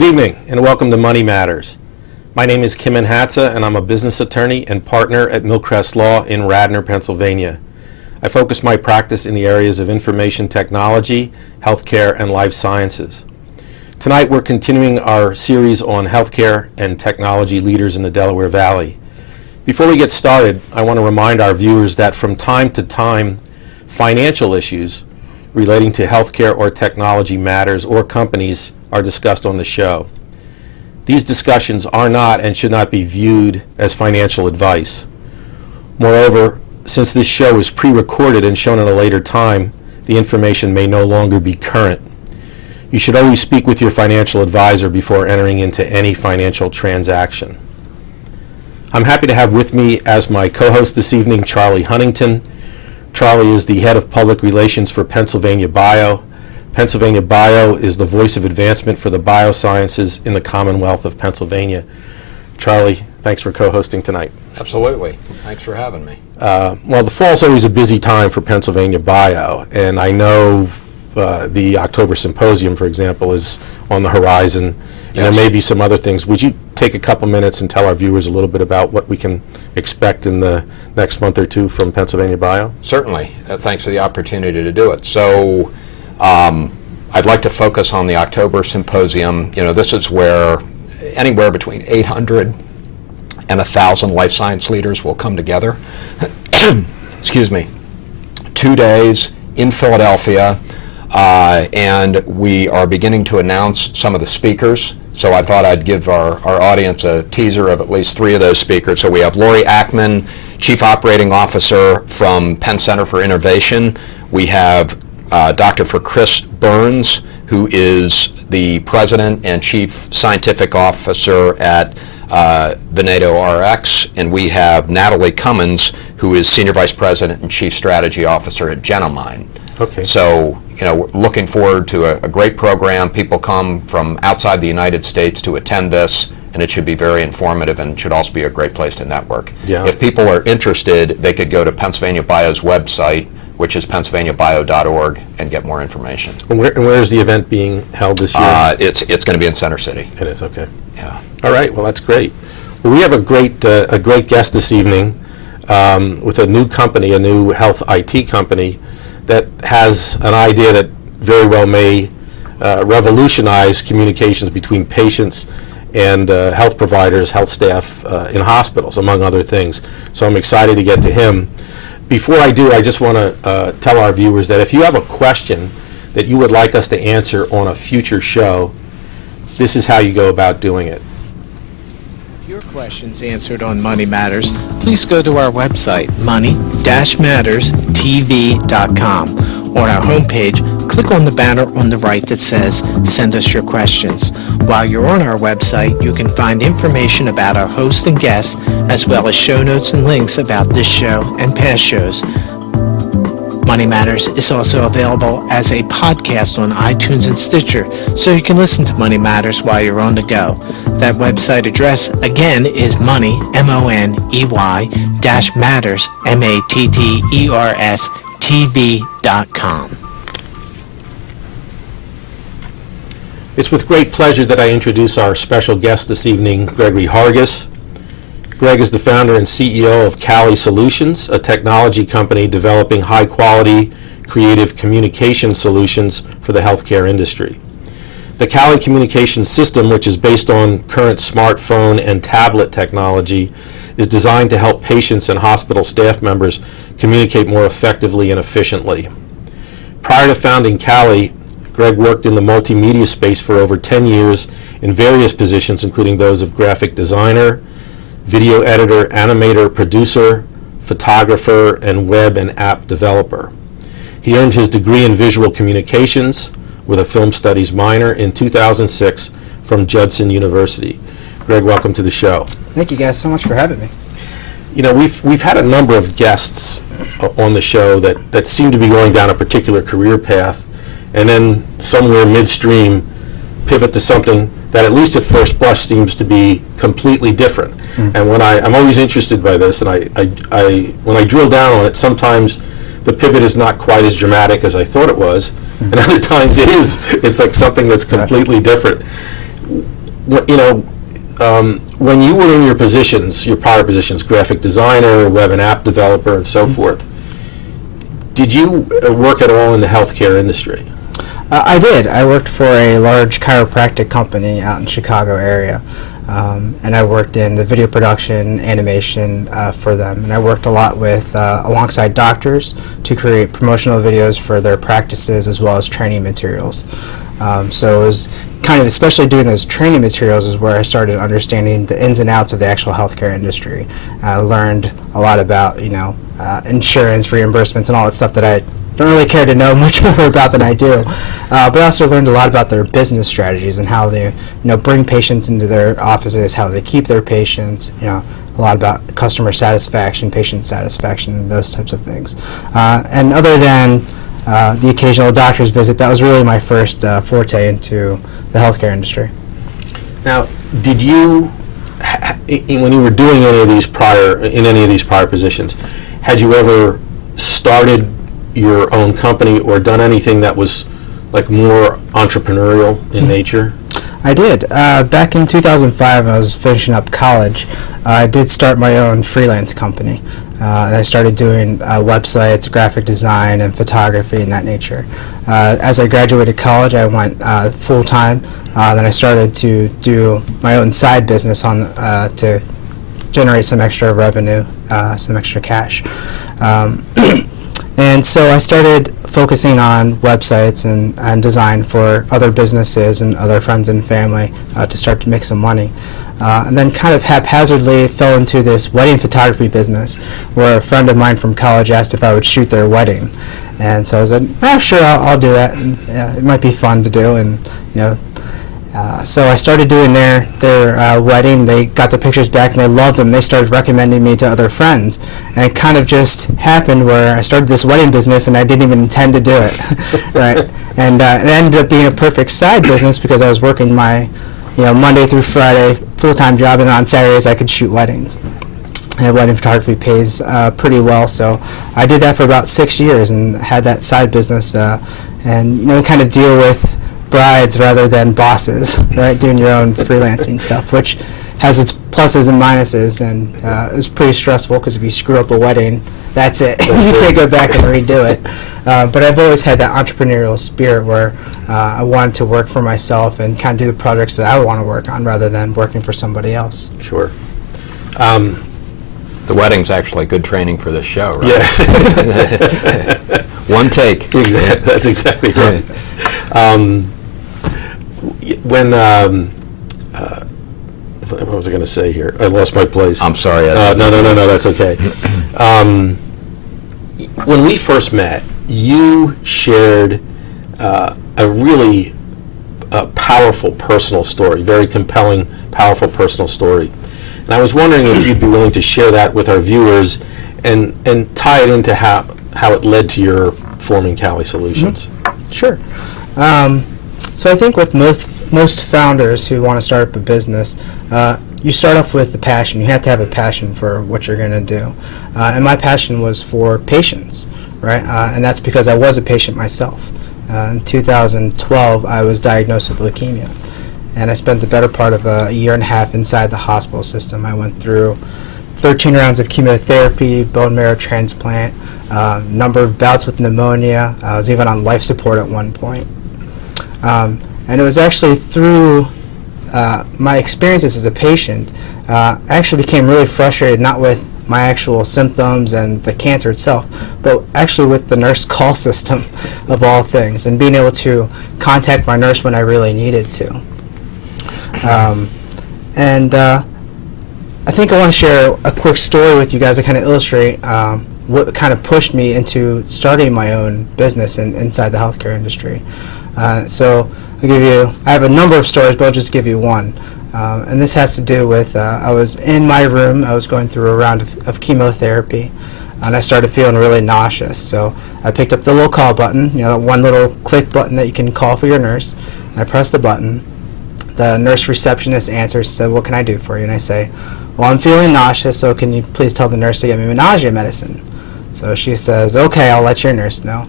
Good evening and welcome to Money Matters. My name is Kimon Hatza and I'm a business attorney and partner at Millcrest Law in Radnor, Pennsylvania. I focus my practice in the areas of information technology, healthcare, and life sciences. Tonight we're continuing our series on healthcare and technology leaders in the Delaware Valley. Before we get started, I want to remind our viewers that from time to time, financial issues relating to healthcare or technology matters or companies are discussed on the show. These discussions are not and should not be viewed as financial advice. Moreover, since this show is pre-recorded and shown at a later time, the information may no longer be current. You should always speak with your financial advisor before entering into any financial transaction. I'm happy to have with me as my co-host this evening Charlie Huntington. Charlie is the head of public relations for Pennsylvania Bio. Pennsylvania Bio is the voice of advancement for the biosciences in the Commonwealth of Pennsylvania. Charlie, thanks for co-hosting tonight. Absolutely. Thanks for having me. Well, the fall's always a busy time for Pennsylvania Bio, and I know the October Symposium, for example, is on the horizon, and there may be some other things. Would you take a couple minutes and tell our viewers a little bit about what we can expect in the next month or two from Pennsylvania Bio? Certainly. Thanks for the opportunity to do it. So I'd like to focus on the October Symposium. You know, this is where anywhere between 800 and 1,000 life science leaders will come together. Excuse me. 2 days in Philadelphia, and we are beginning to announce some of the speakers. So I thought I'd give our audience a teaser of at least 3 of those speakers. So we have Lori Ackman, Chief Operating Officer from Penn Center for Innovation. We have Dr. Chris Burns, who is the President and Chief Scientific Officer at Veneto RX, and we have Natalie Cummins, who is Senior Vice President and Chief Strategy Officer at Genomine. Okay. So, you know, we're looking forward to a great program. People come from outside the United States to attend this, and it should be very informative and should also be a great place to network. Yeah. If people are interested, they could go to Pennsylvania Bio's website, which is pennsylvaniabio.org, and get more information. And where is the event being held this year? It's going to be in Center City. It is, okay. Yeah. All right, well, that's great. Well, we have a great guest this evening with a new company, a new health IT company that has an idea that very well may revolutionize communications between patients and health providers, health staff in hospitals, among other things. So I'm excited to get to him. Before I do, I just want to tell our viewers that if you have a question that you would like us to answer on a future show, this is how you go about doing it. Your questions answered on Money Matters, please go to our website, money-matterstv.com. On our homepage, click on the banner on the right that says, Send us your questions. While you're on our website, you can find information about our hosts and guests, as well as show notes and links about this show and past shows. Money Matters is also available as a podcast on iTunes and Stitcher, so you can listen to Money Matters while you're on the go. That website address, again, is money, MONEY, -matters, MATTERS, TV.com. It's with great pleasure that I introduce our special guest this evening, Gregory Hargis. Greg is the founder and CEO of Callie Solutions, a technology company developing high-quality, creative communication solutions for the healthcare industry. The Callie communication system, which is based on current smartphone and tablet technology, is designed to help patients and hospital staff members communicate more effectively and efficiently. Prior to founding Callie, Greg worked in the multimedia space for over 10 years in various positions, including those of graphic designer, video editor, animator, producer, photographer, and web and app developer. He earned his degree in visual communications with a film studies minor in 2006 from Judson University. Greg, welcome to the show. Thank you guys so much for having me. You know, we've had a number of guests on the show that seem to be going down a particular career path, and then somewhere midstream pivot to something that at least at first blush seems to be completely different. Mm-hmm. And when I'm always interested by this, and when I drill down on it, sometimes the pivot is not quite as dramatic as I thought it was, and other times it is. It's like something that's completely different. When you were in your positions, your prior positions, graphic designer, web and app developer, and so forth, did you work at all in the healthcare industry? I did. I worked for a large chiropractic company out in Chicago area, and I worked in the video production, animation for them. And I worked a lot with alongside doctors to create promotional videos for their practices as well as training materials. So it was kind of, especially doing those training materials, is where I started understanding the ins and outs of the actual healthcare industry. I learned a lot about, insurance, reimbursements, and all that stuff that I don't really care to know much more about than I do. But I also learned a lot about their business strategies and how they, bring patients into their offices, how they keep their patients, a lot about customer satisfaction, patient satisfaction, and those types of things. And other than the occasional doctor's visit, that was really my first forte into the healthcare industry. Now, did you, when you were doing any of these prior positions, had you ever started your own company or done anything that was like more entrepreneurial in nature? I did. Back in 2005, I was finishing up college. I did start my own freelance company. And I started doing websites, graphic design, and photography and that nature. As I graduated college, I went full-time. Then I started to do my own side business to generate some extra revenue, some extra cash. And so I started focusing on websites and design for other businesses and other friends and family to start to make some money. And then kind of haphazardly fell into this wedding photography business where a friend of mine from college asked if I would shoot their wedding. And so I said, sure, I'll do that. And, it might be fun to do. And so I started doing their wedding. They got the pictures back and they loved them. They started recommending me to other friends. And it kind of just happened where I started this wedding business and I didn't even intend to do it. Right? And it ended up being a perfect side business because I was working my Monday through Friday full-time job, and on Saturdays I could shoot weddings. And wedding photography pays pretty well, so I did that for about 6 years and had that side business, and kind of deal with brides rather than bosses, right? Doing your own freelancing stuff, which has its pluses and minuses, and it's pretty stressful because if you screw up a wedding, that's it. You can't go back and redo it. But I've always had that entrepreneurial spirit where I wanted to work for myself and kind of do the projects that I want to work on rather than working for somebody else. Sure. The wedding's actually good training for this show, right? Yeah. One take. That's exactly right. What was I going to say here? I lost my place. I'm sorry. No, that's okay. When we first met, you shared a really powerful personal story, very compelling, powerful personal story. And I was wondering if you'd be willing to share that with our viewers and tie it into how it led to your forming Callie Solutions. Mm-hmm. Sure. So I think with most founders who want to start up a business, you start off with the passion. You have to have a passion for what you're going to do. And my passion was for patients, right? And that's because I was a patient myself. In 2012, I was diagnosed with leukemia. And I spent the better part of a year and a half inside the hospital system. I went through 13 rounds of chemotherapy, bone marrow transplant, number of bouts with pneumonia. I was even on life support at one point. And it was actually through my experiences as a patient, I actually became really frustrated, not with my actual symptoms and the cancer itself, but actually with the nurse call system of all things, and being able to contact my nurse when I really needed to. I think I want to share a quick story with you guys to kind of illustrate what kind of pushed me into starting my own business inside the healthcare industry. So I have a number of stories, but I'll just give you one. And this has to do with, I was in my room, I was going through a round of chemotherapy, and I started feeling really nauseous. So I picked up the little call button, that one little click button that you can call for your nurse. And I pressed the button. The nurse receptionist answers, said, "What can I do for you?" And I say, "Well, I'm feeling nauseous, so can you please tell the nurse to get me nausea medicine?" So she says, "Okay, I'll let your nurse know."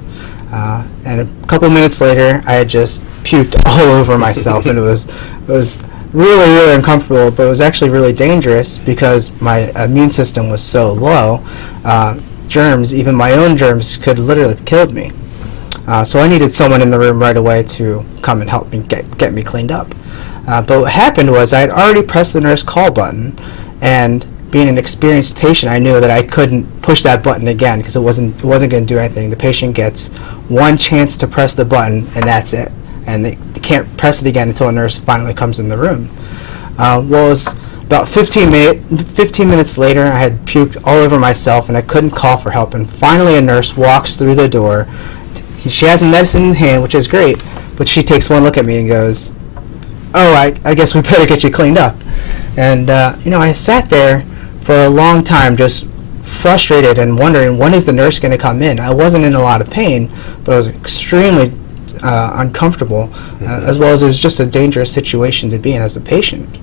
And a couple minutes later, I had just puked all over myself, and it was really uncomfortable, but it was actually really dangerous because my immune system was so low. Germs, even my own germs, could literally have killed me. So I needed someone in the room right away to come and help me get me cleaned up. But what happened was I had already pressed the nurse call button, and being an experienced patient, I knew that I couldn't push that button again because it wasn't going to do anything. The patient gets one chance to press the button, and that's it. And they can't press it again until a nurse finally comes in the room. Well, it was about 15 minutes later, I had puked all over myself, and I couldn't call for help. And finally, a nurse walks through the door. She has a medicine in hand, which is great, but she takes one look at me and goes, "Oh, I guess we better get you cleaned up." And I sat there for a long time, just frustrated and wondering, when is the nurse going to come in? I wasn't in a lot of pain, but I was extremely uncomfortable, as well as it was just a dangerous situation to be in as a patient.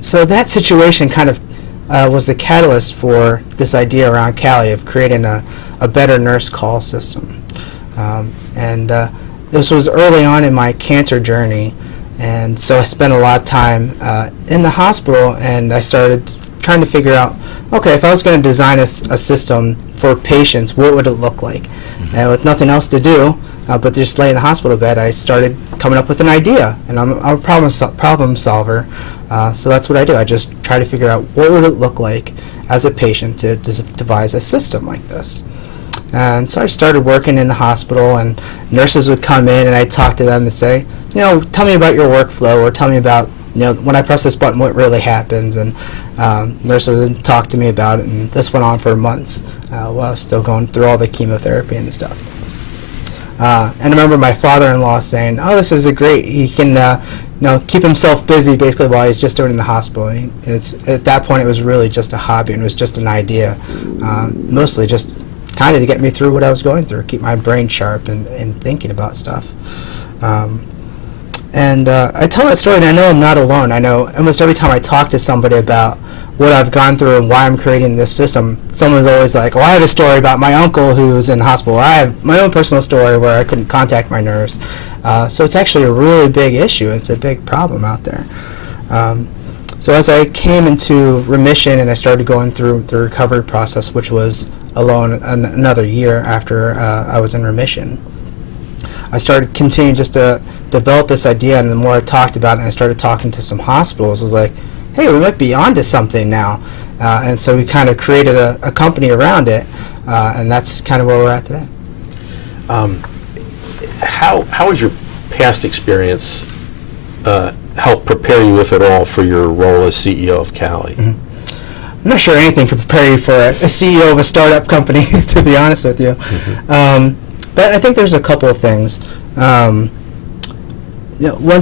So that situation kind of was the catalyst for this idea around Callie of creating a better nurse call system. This was early on in my cancer journey, and so I spent a lot of time in the hospital, and I started trying to figure out, okay, if I was going to design a system for patients, what would it look like? And with nothing else to do but just lay in the hospital bed, I started coming up with an idea, and I'm a problem solver, so that's what I do. I just try to figure out what would it look like as a patient to devise a system like this. And so I started working in the hospital, and nurses would come in, and I'd talk to them and say, tell me about your workflow, or tell me about, when I press this button, what really happens. And nurses would talk to me about it, and this went on for months while I was still going through all the chemotherapy and stuff. And I remember my father-in-law saying, "Oh, this is great. He can, keep himself busy basically while he's just doing it in the hospital." At that point, it was really just a hobby, and it was just an idea, mostly just kind of to get me through what I was going through, keep my brain sharp and thinking about stuff. I tell that story, and I know I'm not alone. I know almost every time I talk to somebody about what I've gone through and why I'm creating this system, someone's always like, "Well, I have a story about my uncle who was in the hospital. Or I have my own personal story where I couldn't contact my nurse." So it's actually a really big issue. It's a big problem out there. So as I came into remission and I started going through the recovery process, which was alone another year after I was in remission, I started continuing just to develop this idea, and the more I talked about it and I started talking to some hospitals, I was like, hey, we might be onto something now. And so we kind of created a company around it, and that's kind of where we're at today. How has your past experience helped prepare you, if at all, for your role as CEO of Callie? Mm-hmm. I'm not sure anything could prepare you for a CEO of a startup company, to be honest with you. Mm-hmm. But I think there's a couple of things. One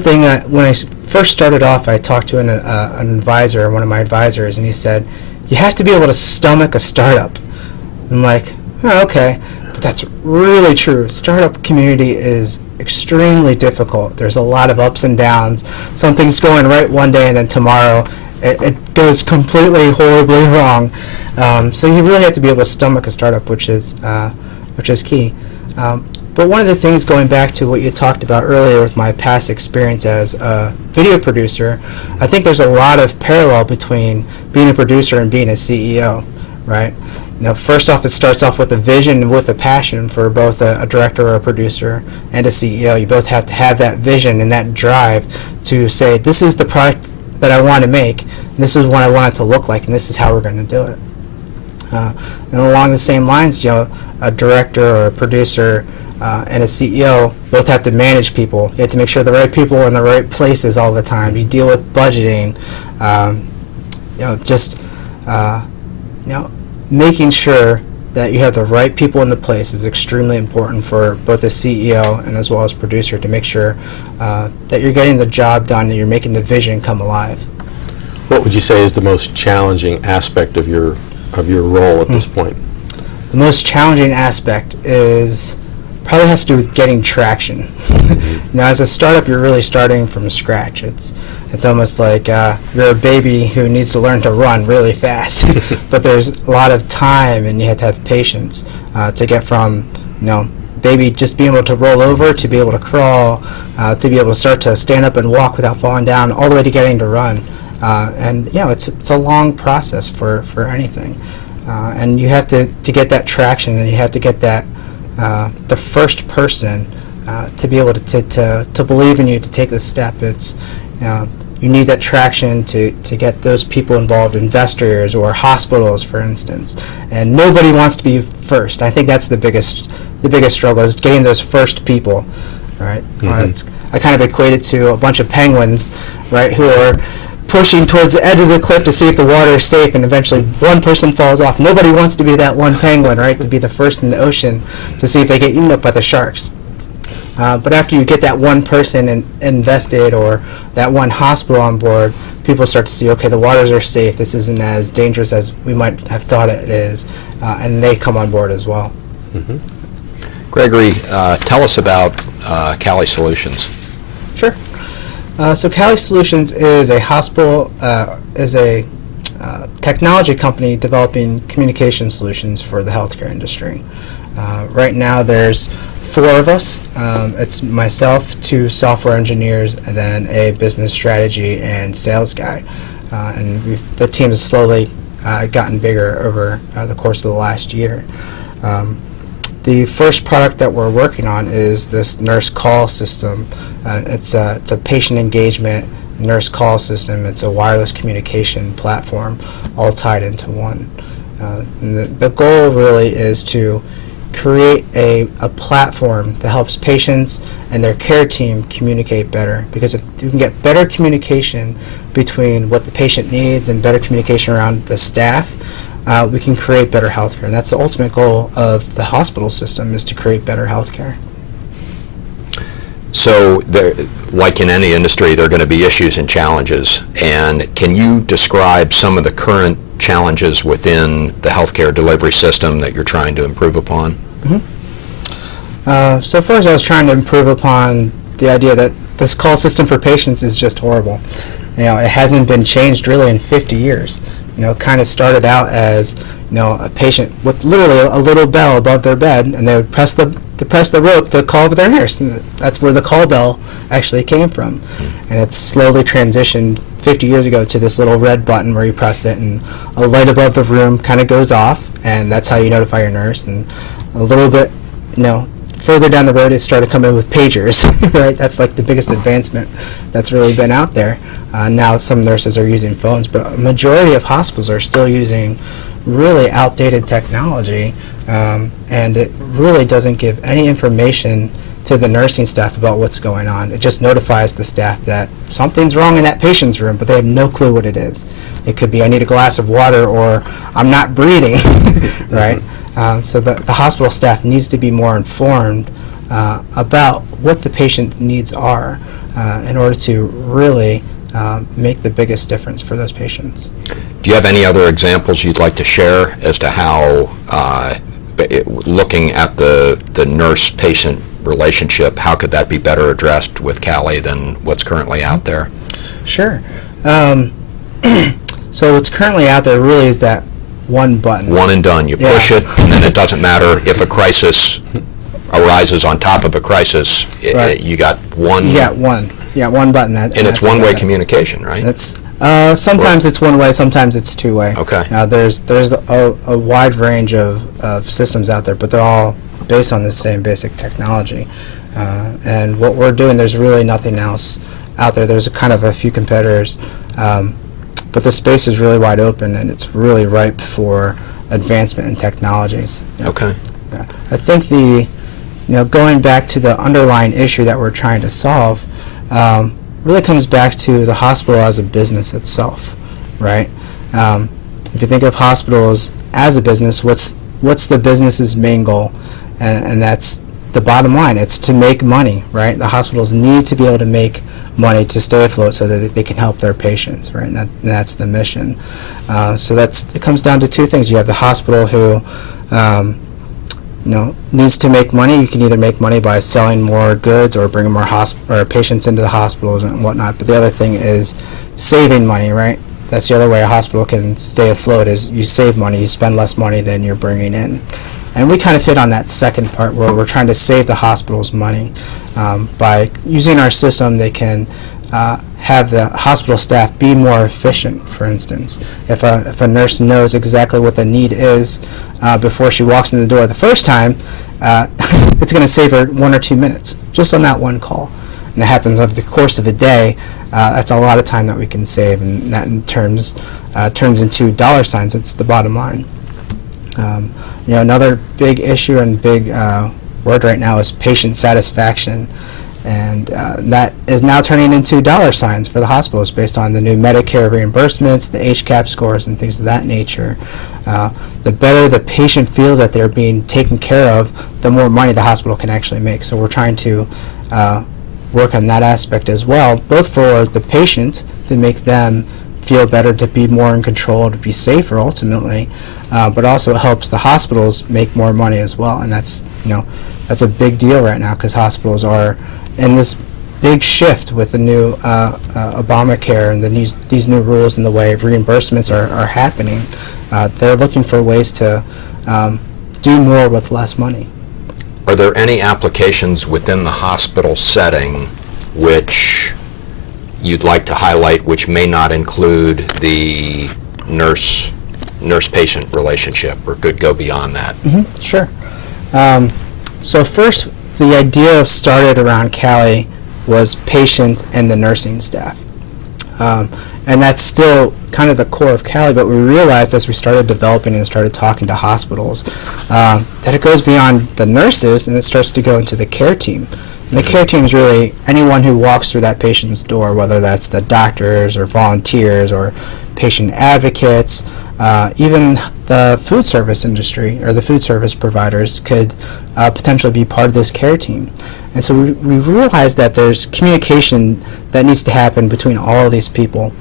thing that when I first started off, I talked to an advisor, one of my advisors, and he said, "You have to be able to stomach a startup." I'm like, "Oh, okay," but that's really true. Startup community is extremely difficult. There's a lot of ups and downs. Something's going right one day, and then tomorrow it goes completely horribly wrong. So you really have to be able to stomach a startup, which is key. But one of the things, going back to what you talked about earlier with my past experience as a video producer, I think there's a lot of parallel between being a producer and being a CEO, right? First off, it starts off with a vision and with a passion for both a director or a producer and a CEO. You both have to have that vision and that drive to say, this is the product that I want to make, and this is what I want it to look like, and this is how we're going to do it. And along the same lines, a director or a producer and a CEO both have to manage people. You have to make sure the right people are in the right places all the time. You deal with budgeting, making sure that you have the right people in the place is extremely important for both the CEO and as well as producer, to make sure that you're getting the job done and you're making the vision come alive. What would you say is the most challenging aspect of your role at this point? The most challenging aspect probably has to do with getting traction. As a startup, you're really starting from scratch. It's almost like you're a baby who needs to learn to run really fast. But there's a lot of time, and you have to have patience to get from baby just being able to roll over, to be able to crawl, to be able to start to stand up and walk without falling down, all the way to getting to run. And it's a long process for anything. And you have to get that traction, and you have to get that the first person to be able to believe in you, to take this step. It's you need that traction to get those people involved, investors or hospitals, for instance. And nobody wants to be first. I think that's the biggest struggle, is getting those first people, right? I kind of equate it to a bunch of penguins, right, who are pushing towards the edge of the cliff to see if the water is safe, and eventually one person falls off. Nobody wants to be that one penguin, right, to be the first in the ocean to see if they get eaten up by the sharks. But after you get that one person invested, or that one hospital on board, people start to see, okay, the waters are safe, this isn't as dangerous as we might have thought it is, and they come on board as well. Gregory, tell us about Callie Solutions. Sure. So Callie Solutions is a technology company developing communication solutions for the healthcare industry. Right now there's 4 of us. It's myself, 2 software engineers, and then a business strategy and sales guy. And the team has slowly gotten bigger over the course of the last year. The first product that we're working on is this nurse call system. It's a patient engagement nurse call system. It's a wireless communication platform, all tied into one. And the goal really is to create a platform that helps patients and their care team communicate better. Because if you can get better communication between what the patient needs and better communication around the staff, we can create better healthcare. And that's the ultimate goal of the hospital system, is to create better healthcare. So, like in any industry, there are going to be issues and challenges. And can you describe some of the current challenges within the healthcare delivery system that you're trying to improve upon? So first, I was trying to improve upon the idea that this call system for patients is just horrible. It hasn't been changed really in 50 years. It kind of started out as, a patient with literally a little bell above their bed, and they would press the rope to call for their nurse. And that's where the call bell actually came from. And it's slowly transitioned 50 years ago to this little red button where you press it, and a light above the room kind of goes off, and that's how you notify your nurse. And a little bit, further down the road, it started coming with pagers, right? That's like the biggest advancement that's really been out there. Now some nurses are using phones, but a majority of hospitals are still using really outdated technology, and it really doesn't give any information to the nursing staff about what's going on. It just notifies the staff that something's wrong in that patient's room, but they have no clue what it is. It could be, I need a glass of water, or I'm not breathing, right? So the hospital staff needs to be more informed about what the patient's needs are in order to really make the biggest difference for those patients. Do you have any other examples you'd like to share as to how, looking at the nurse-patient relationship, how could that be better addressed with Callie than what's currently out there? Sure. So what's currently out there really is that one button. One and done. You push it, and then it doesn't matter if a crisis arises on top of a crisis. Right. You got one. You got one. Yeah, one button. And it's one-way communication, right? It's sometimes it's one way, sometimes it's two-way. Okay. There's a wide range of systems out there, but they're all based on the same basic technology. And what we're doing, there's really nothing else out there. There's kind of a few competitors, but the space is really wide open, and it's really ripe for advancement in technologies. Okay. Yeah. I think going back to the underlying issue that we're trying to solve, really comes back to the hospital as a business itself, right? If you think of hospitals as a business, what's the business's main goal? And that's the bottom line. It's to make money, right? The hospitals need to be able to make money to stay afloat so that they can help their patients, right? And that's the mission. So it comes down to two things. You have the hospital who needs to make money. You can either make money by selling more goods or bringing more patients into the hospitals and whatnot. But the other thing is saving money, right? That's the other way a hospital can stay afloat, is you save money. You spend less money than you're bringing in. And we kind of fit on that second part where we're trying to save the hospitals money. By using our system, they can have the hospital staff be more efficient. For instance, if a nurse knows exactly what the need is before she walks in the door the first time, it's going to save her 1 or 2 minutes just on that one call. And it happens over the course of a day. That's a lot of time that we can save, and that in terms turns into dollar signs. It's the bottom line. Another big issue and big word right now is patient satisfaction, and that is now turning into dollar signs for the hospitals based on the new Medicare reimbursements, the HCAP scores, and things of that nature. The better the patient feels that they're being taken care of, the more money the hospital can actually make. So we're trying to work on that aspect as well, both for the patient to make them feel better, to be more in control, to be safer ultimately, but also it helps the hospitals make more money as well. And that's a big deal right now, because hospitals are in this big shift with the new Obamacare and these new rules and the way reimbursements are happening. They're looking for ways to do more with less money. Are there any applications within the hospital setting which you'd like to highlight, which may not include the nurse-patient relationship, or could go beyond that? Mm-hmm. Sure. So first, the idea started around Callie was patient and the nursing staff. And that's still kind of the core of Callie, but we realized as we started developing and started talking to hospitals that it goes beyond the nurses and it starts to go into the care team. And the care team is really anyone who walks through that patient's door, whether that's the doctors or volunteers or patient advocates, even the food service industry or the food service providers could potentially be part of this care team. And so we realized that there's communication that needs to happen between all of these people.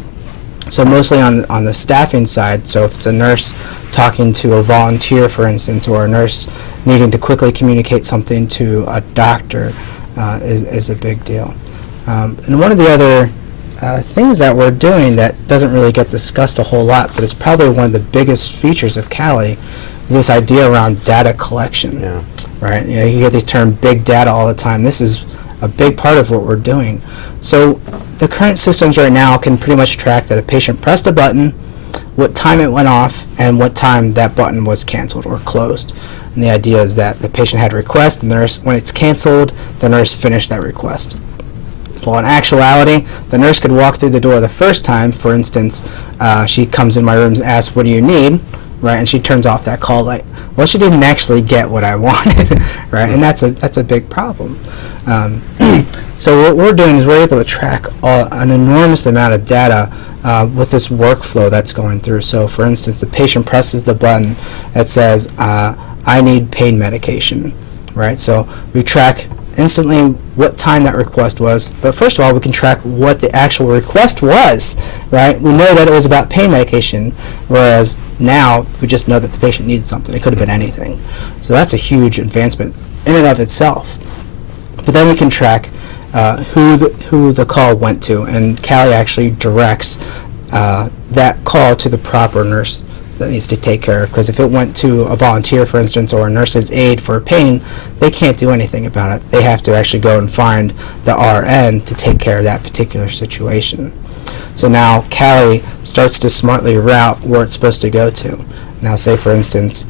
So mostly on the staffing side, so if it's a nurse talking to a volunteer, for instance, or a nurse needing to quickly communicate something to a doctor is a big deal. And one of the other things that we're doing that doesn't really get discussed a whole lot, but it's probably one of the biggest features of Callie, is this idea around data collection. Yeah. Right? You hear the term big data all the time. This is a big part of what we're doing. So the current systems right now can pretty much track that a patient pressed a button, what time it went off, and what time that button was canceled or closed. And the idea is that the patient had a request, and the nurse, when it's canceled, the nurse finished that request. Well, in actuality, the nurse could walk through the door the first time. For instance, she comes in my room and asks, "What do you need?" Right, and she turns off that call light. Well, she didn't actually get what I wanted, right? And that's a big problem. So what we're doing is we're able to track an enormous amount of data with this workflow that's going through. So, for instance, the patient presses the button that says, "I need pain medication," right? So we track instantly what time that request was, but first of all, we can track what the actual request was, right? We know that it was about pain medication, whereas now we just know that the patient needed something. It could have been anything. So that's a huge advancement in and of itself. But then we can track who the call went to, and Callie actually directs that call to the proper nurse that needs to take care of, because if it went to a volunteer, for instance, or a nurse's aide for pain, they can't do anything about it. They have to actually go and find the RN to take care of that particular situation. So now Callie starts to smartly route where it's supposed to go to. Now say, for instance,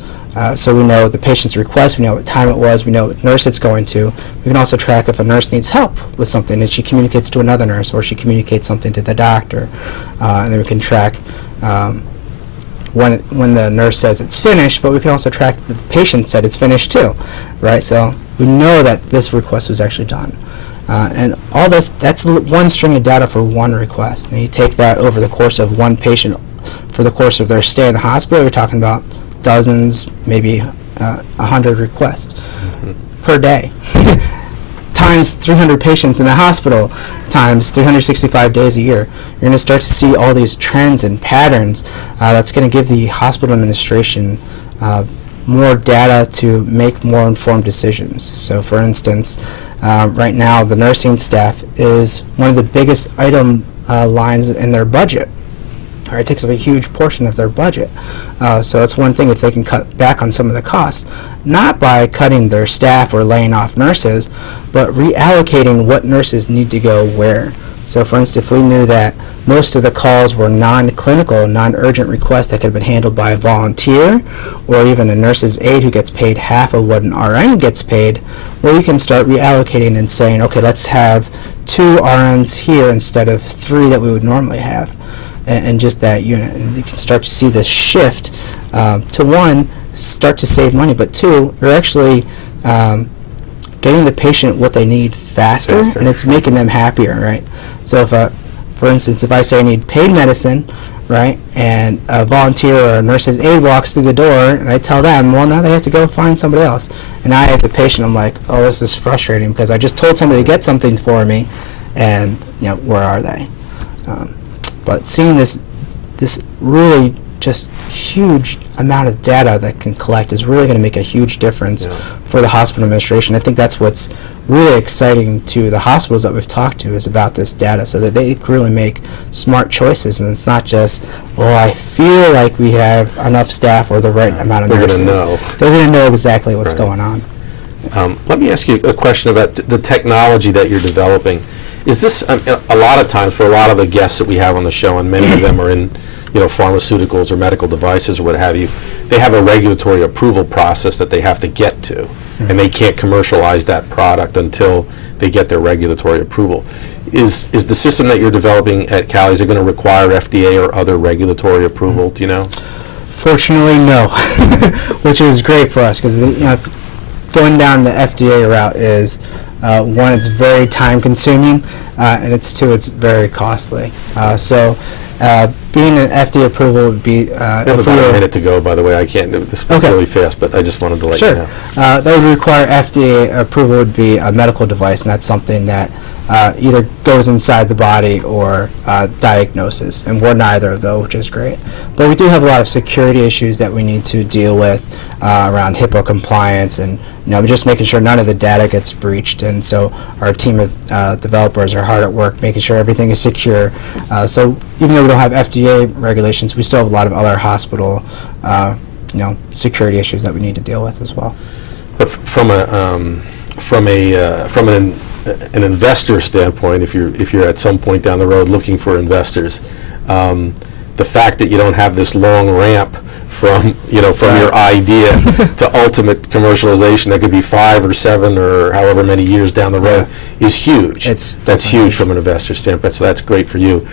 so we know the patient's request, we know what time it was, we know what nurse it's going to. We can also track if a nurse needs help with something and she communicates to another nurse, or she communicates something to the doctor. And then we can track when the nurse says it's finished, but we can also track that the patient said it's finished too, right? So we know that this request was actually done. And all this, that's one string of data for one request. And you take that over the course of one patient, for the course of their stay in the hospital, you're talking about dozens, maybe 100 requests per day. Times 300 patients in the hospital, times 365 days a year. You're going to start to see all these trends and patterns. That's going to give the hospital administration more data to make more informed decisions. So for instance, right now the nursing staff is one of the biggest item lines in their budget. Or it takes up a huge portion of their budget. So it's one thing if they can cut back on some of the costs, not by cutting their staff or laying off nurses, but reallocating what nurses need to go where. So for instance, if we knew that most of the calls were non-clinical, non-urgent requests that could have been handled by a volunteer or even a nurse's aide who gets paid half of what an RN gets paid, well, we can start reallocating and saying, okay, let's have 2 RNs here instead of 3 that we would normally have, and just that unit. And you can start to see this shift to, 1, start to save money, but 2, you're actually getting the patient what they need faster, and it's making them happier, right? So if, for instance, if I say I need pain medicine, right, and a volunteer or a nurse's aide walks through the door, and I tell them, well, now they have to go find somebody else. And I, as the patient, I'm like, oh, this is frustrating because I just told somebody to get something for me, and, where are they? But seeing this really just huge amount of data that can collect is really going to make a huge difference for the hospital administration. I think that's what's really exciting to the hospitals that we've talked to is about this data, so that they can really make smart choices, and it's not just, well, I feel like we have enough staff or the right amount of nurses. They're going to know. They're going to know exactly what's going on. Let me ask you a question about the technology that you're developing. Is this, a lot of times for a lot of the guests that we have on the show, and many of them are in pharmaceuticals or medical devices or what have you, they have a regulatory approval process that they have to get to, and they can't commercialize that product until they get their regulatory approval. Is the system that you're developing at Callie, is it going to require FDA or other regulatory approval, do you know? Fortunately, no, which is great for us because going down the FDA route is, 1, it's very time consuming, and 2, it's very costly. So being an FDA approval would be... We have about a minute to go, by the way. I can't do this really fast, but I just wanted to let you know. That would require FDA approval would be a medical device, and that's something that either goes inside the body or diagnoses, and we're neither of those, which is great. But we do have a lot of security issues that we need to deal with around HIPAA compliance, and just making sure none of the data gets breached. And so our team of developers are hard at work making sure everything is secure. So even though we don't have FDA regulations, we still have a lot of other hospital security issues that we need to deal with as well. But from an investor standpoint, if you're at some point down the road looking for investors, the fact that you don't have this long ramp from your idea to ultimate commercialization that could be 5 or 7 or however many years down the road is huge. That's huge from an investor standpoint, so that's great for you.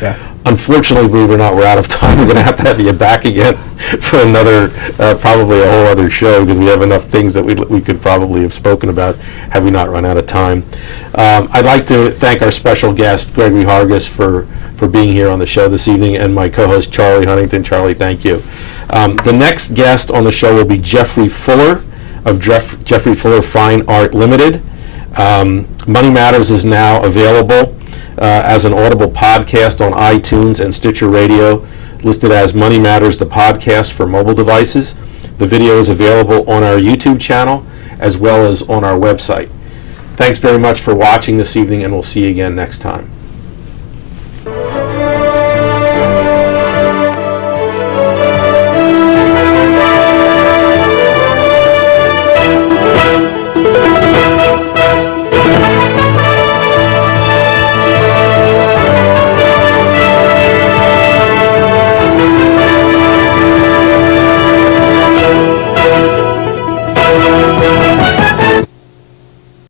Unfortunately, believe it or not, we're out of time. We're going to have you back again for another, probably a whole other show, because we have enough things that we could probably have spoken about had we not run out of time. I'd like to thank our special guest, Gregory Hargis, for being here on the show this evening, and my co-host, Charlie Huntington. Charlie, thank you. The next guest on the show will be Jeffrey Fuller of Jeffrey Fuller Fine Art Limited. Money Matters is now available as an audible podcast on iTunes and Stitcher Radio, listed as Money Matters, the podcast for mobile devices. The video is available on our YouTube channel as well as on our website. Thanks very much for watching this evening, and we'll see you again next time.